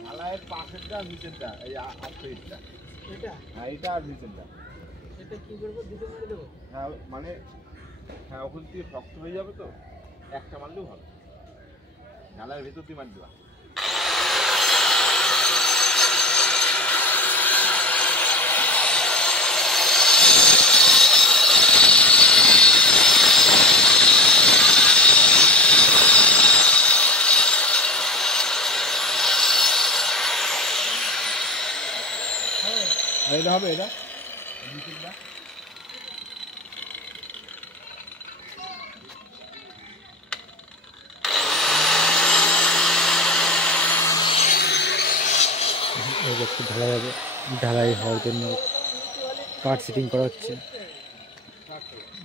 ঢালাইয়ের পাশেরটা নিচেরটা এই আটটা এটা হ্যাঁ এটা আর নিচেরটা এটা কি করবো দুটো মেরে দেবো হ্যাঁ মানে হ্যাঁ ওখান থেকে শক্ত হয়ে যাবে তো একটা মারলেও ভালো ঢালাইয়ের ভেতর দিয়ে মার দেওয়া এটা হবে এটা একটু ঢালাই হবে ঢালাই হওয়ার জন্য কাঠ সেটিং করা হচ্ছে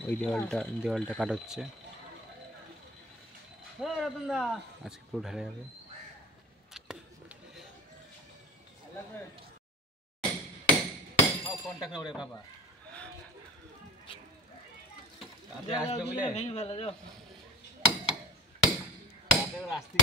ওই দেওয়ালটা কাট হচ্ছে আজকে পুরো ঢালাই হবে কন্টাক্ট করে বাবা আপনি আসবে বলে ভেঙে ফেলা যাও রাস্তা